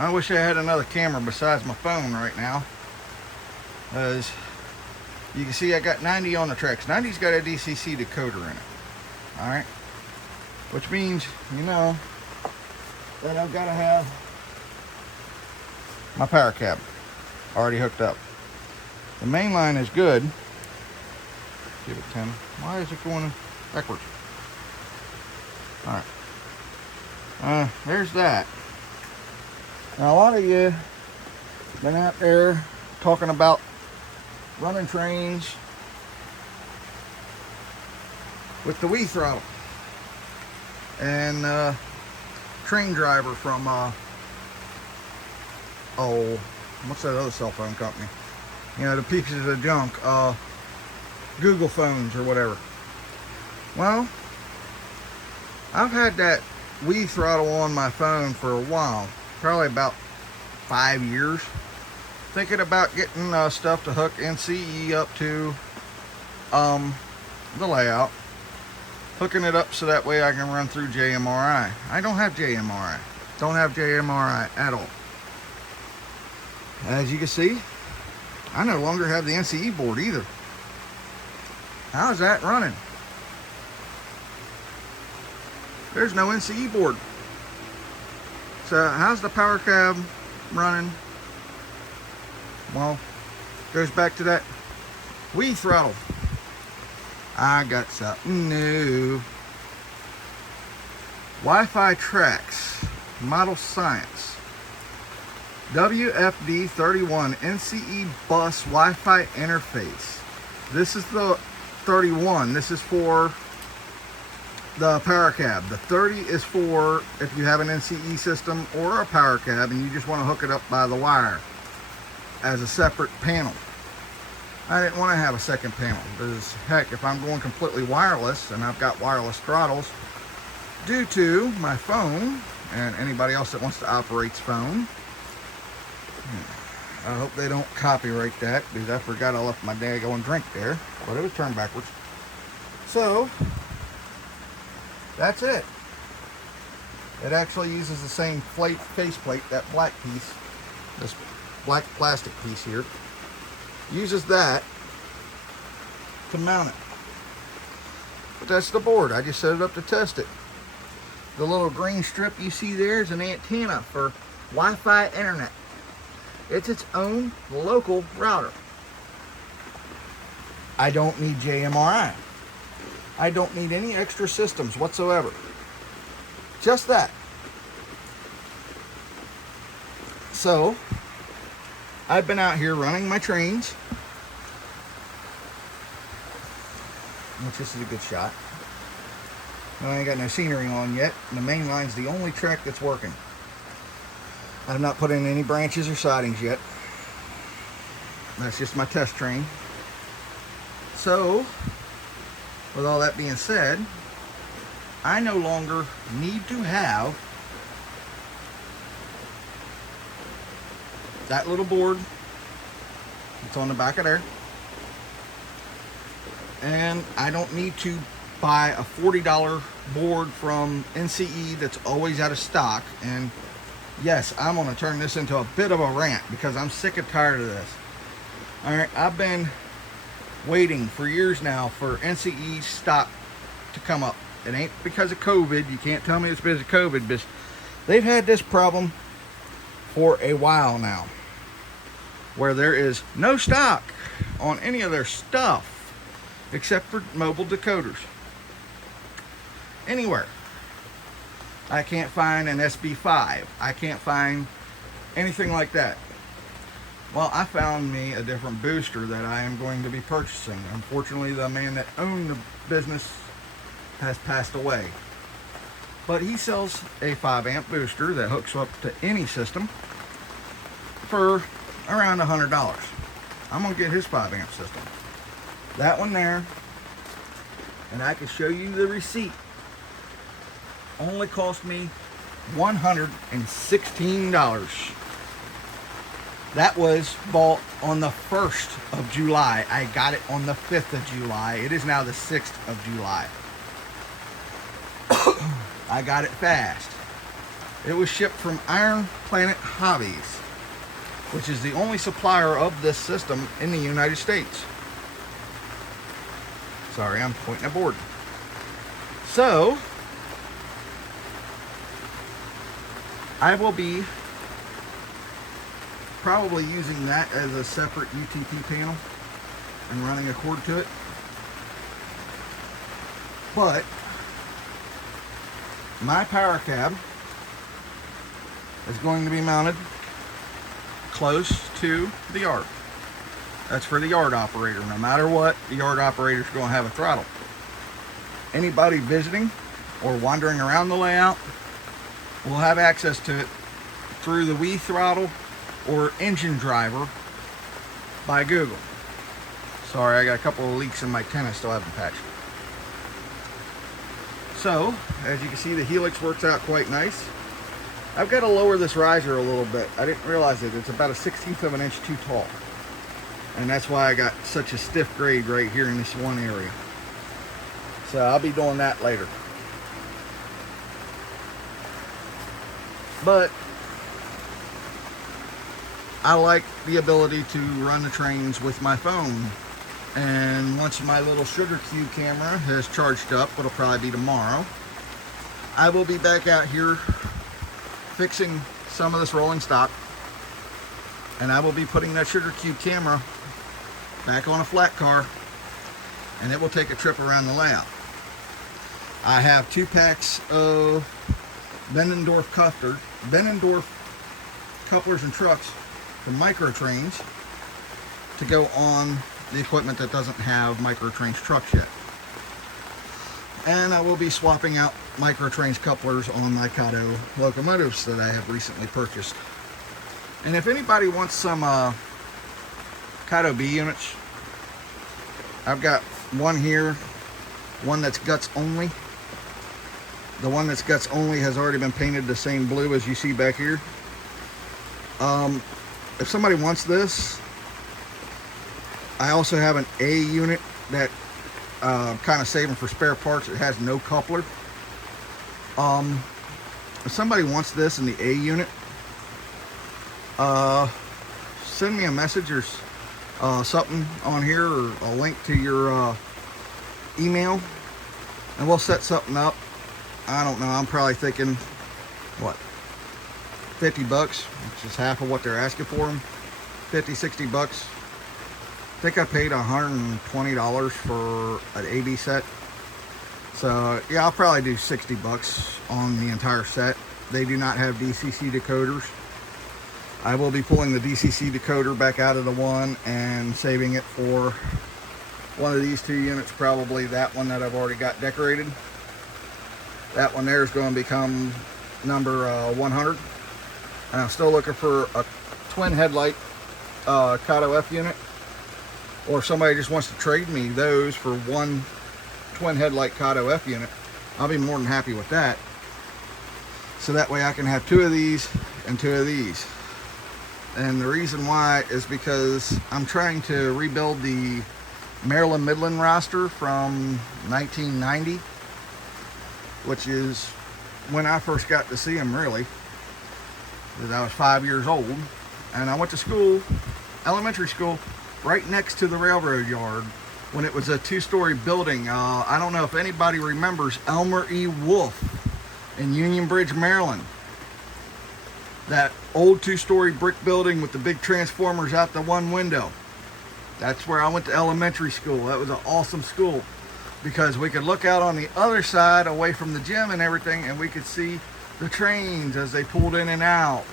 I wish I had another camera besides my phone right now. As you can see, I got 90 on the tracks. 90's got a DCC decoder in it. Alright? Which means, you know, that I've got to have my power cab already hooked up. The main line is good. Give it 10. Why is it going backwards? Alright. There's that. Now, a lot of you been out there talking about running trains with the Wii throttle. And train driver from what's that other cell phone company? You know, the pieces of junk, Google phones or whatever. Well, I've had that Wii throttle on my phone for a while, probably about 5 years. Thinking about getting stuff to hook NCE up to the layout, hooking it up so that way I can run through JMRI. I don't have JMRI. Don't have JMRI at all. As you can see, I no longer have the NCE board either. How's that running? There's no NCE board. So how's the power cab running? Well, goes back to that Wii throttle. I got something new. Wifitrax Model Science WFD31 NCE bus Wi-Fi interface. This is the 31. This is for the power cab. The 30 is for if you have an NCE system or a power cab and you just want to hook it up by the wire as a separate panel. I didn't want to have a second panel because, heck, if I'm going completely wireless, and I've got wireless throttles due to my phone and anybody else that wants to operate phone. I hope they don't copyright that because I forgot I left my daggone drink there, but it was turned backwards. So that's it. It actually uses the same faceplate, that black piece, this black plastic piece here, uses that to mount it. But that's the board. I just set it up to test it. The little green strip you see there is an antenna for Wi-Fi internet. It's its own local router. I don't need JMRI. I don't need any extra systems whatsoever. Just that. So, I've been out here running my trains, which this is a good shot. I ain't got no scenery on yet. The main line's the only track that's working. I've not put in any branches or sidings yet. That's just my test train. So, with all that being said, I no longer need to have that little board. It's on the back of there. And I don't need to buy a $40 board from NCE that's always out of stock. And yes, I'm going to turn this into a bit of a rant because I'm sick and tired of this. Alright, I've been waiting for years now for NCE stock to come up. It ain't because of COVID. You can't tell me it's because of COVID, but they've had this problem for a while now, where there is no stock on any of their stuff except for mobile decoders. Anywhere. I can't find an SB5. I can't find anything like that. Well, I found me a different booster that I am going to be purchasing. Unfortunately, the man that owned the business has passed away. But he sells a 5-amp booster that hooks up to any system for around $100. I'm going to get his 5-amp system. That one there, and I can show you the receipt, only cost me $116. That was bought on the 1st of July. I got it on the 5th of July. It is now the 6th of July. I got it fast. It was shipped from Iron Planet Hobbies, which is the only supplier of this system in the United States. Sorry, I'm pointing at board. So, I will be probably using that as a separate UTP panel and running a cord to it. But my power cab is going to be mounted close to the yard. That's for the yard operator. No matter what, the yard operator is going to have a throttle. Anybody visiting or wandering around the layout will have access to it through the Wii throttle or engine driver by Google. Sorry, I got a couple of leaks in my tent I still haven't patched. So, as you can see, the helix works out quite nice. I've got to lower this riser a little bit. I didn't realize it. It's about a 1/16 of an inch too tall. And that's why I got such a stiff grade right here in this one area. So I'll be doing that later. But I like the ability to run the trains with my phone. And once my little Sugar Cube camera has charged up, it'll probably be tomorrow, I will be back out here fixing some of this rolling stock, and I will be putting that Sugar Cube camera back on a flat car, and it will take a trip around the layout. I have 2 packs of Benendorf couplers and trucks from Micro Trains to go on the equipment that doesn't have Micro Trains trucks yet. And I will be swapping out Micro Trains couplers on my Kato locomotives that I have recently purchased. And if anybody wants some Kato B units, I've got one here, one that's guts only. The one that's guts only has already been painted the same blue as you see back here. If somebody wants this, I also have an A unit that kind of saving for spare parts. It has no coupler. If somebody wants this in the A unit, send me a message or something on here, or a link to your email, and we'll set something up. I don't know, I'm probably thinking, what, 50 bucks, which is half of what they're asking for them. 50, 60 bucks. I think I paid $120 for an AB set. So yeah, I'll probably do 60 bucks on the entire set. They do not have DCC decoders. I will be pulling the DCC decoder back out of the one and saving it for one of these 2 units, probably that one that I've already got decorated. That one there is going to become number 100. And I'm still looking for a twin headlight Kato F unit, or if somebody just wants to trade me those for one twin headlight Kato F unit, I'll be more than happy with that. So that way I can have 2 of these and 2 of these. And the reason why is because I'm trying to rebuild the Maryland Midland roster from 1990, which is when I first got to see them, really, because I was 5 years old, and I went to school, elementary school, right next to the railroad yard when it was a 2-story building. I don't know if anybody remembers Elmer E. Wolf in Union Bridge, Maryland. That old 2-story brick building with the big transformers out the one window. That's where I went to elementary school. That was an awesome school because we could look out on the other side away from the gym and everything, and we could see the trains as they pulled in and out,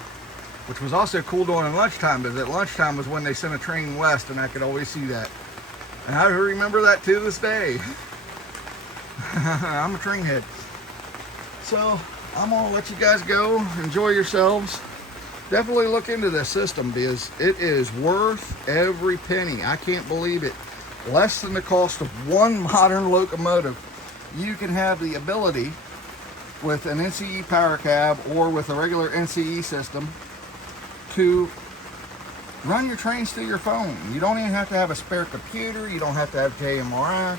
which was also cool during lunchtime, because at lunchtime was when they sent a train west, and I could always see that. And I remember that to this day. I'm a train head. So I'm gonna let you guys go. Enjoy yourselves. Definitely look into this system because it is worth every penny. I can't believe it. Less than the cost of one modern locomotive. You can have the ability with an NCE power cab or with a regular NCE system to run your trains through your phone. You don't even have to have a spare computer. You don't have to have JMRI.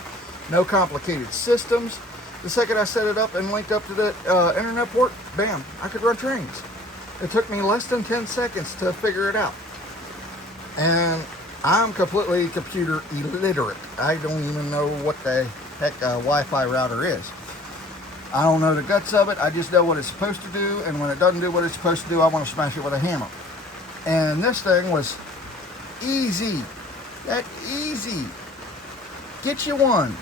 No complicated systems. The second I set it up and linked up to the internet port, bam, I could run trains. It took me less than 10 seconds to figure it out. And I'm completely computer illiterate. I don't even know what the heck a Wi-Fi router is. I don't know the guts of it. I just know what it's supposed to do, and when it doesn't do what it's supposed to do, I want to smash it with a hammer. And this thing was easy. That easy. Get you one.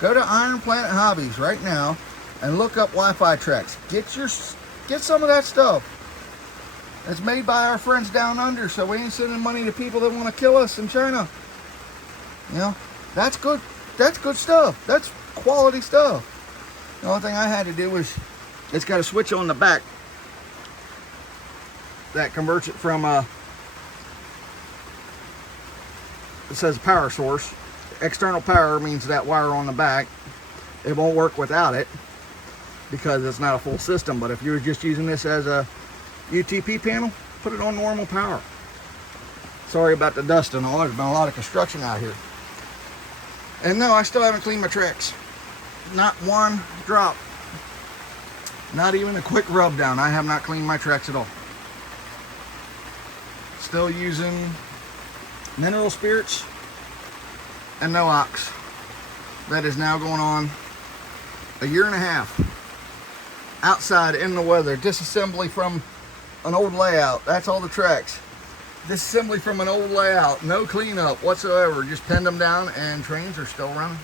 Go to Iron Planet Hobbies right now and look up Wifitrax. Get some of that stuff. It's made by our friends down under, so we ain't sending money to people that want to kill us in China. You know, that's good. That's good stuff. That's quality stuff. The only thing I had to do was, it's got a switch on the back that converts it from it says power source. External power means that wire on the back. It won't work without it because it's not a full system. But if you were just using this as a UTP panel, put it on normal power. Sorry about the dust and all. There's been a lot of construction out here. And no, I still haven't cleaned my tracks. Not one drop. Not even a quick rub down. I have not cleaned my tracks at all. Still using mineral spirits and no ox. That is now going on a year and a half. Outside in the weather. Disassembly from an old layout. That's all the tracks. Disassembly from an old layout. No cleanup whatsoever. Just pinned them down and trains are still running.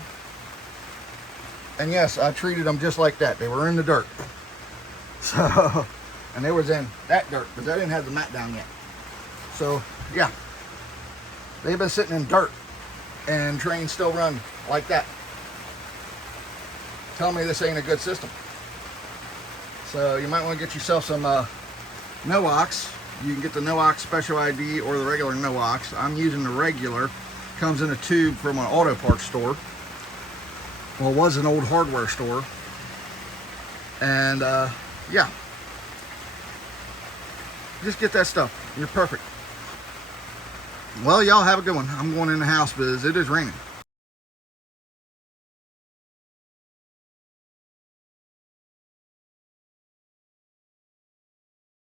And yes, I treated them just like that. They were in the dirt. So, and they was in that dirt, because I didn't have the mat down yet. So, yeah. They've been sitting in dirt, and trains still run like that. Tell me this ain't a good system. So, you might want to get yourself some no-ox. You can get the no-ox special ID or the regular no-ox. I'm using the regular. Comes in a tube from an auto parts store. Well, it was an old hardware store. And yeah, just get that stuff. You're perfect. Well, y'all have a good one. I'm going in the house because it is raining.